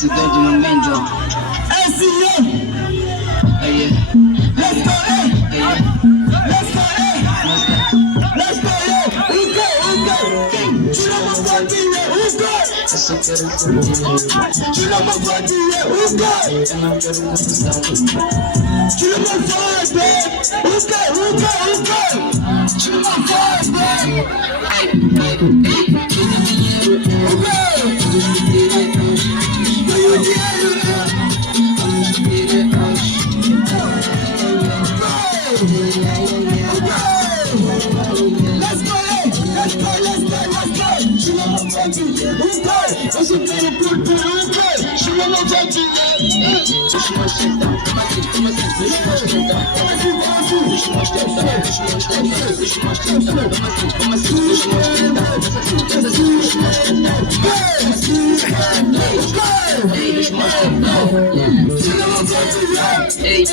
vencedor de momento. Let's go, let's go, let's go, Txunamos Chandinho, eu só quero Txunamos Chandinho, eu não quero uma questão. Txunamos eu só quero curtir Txunamos Chandinho. Hey,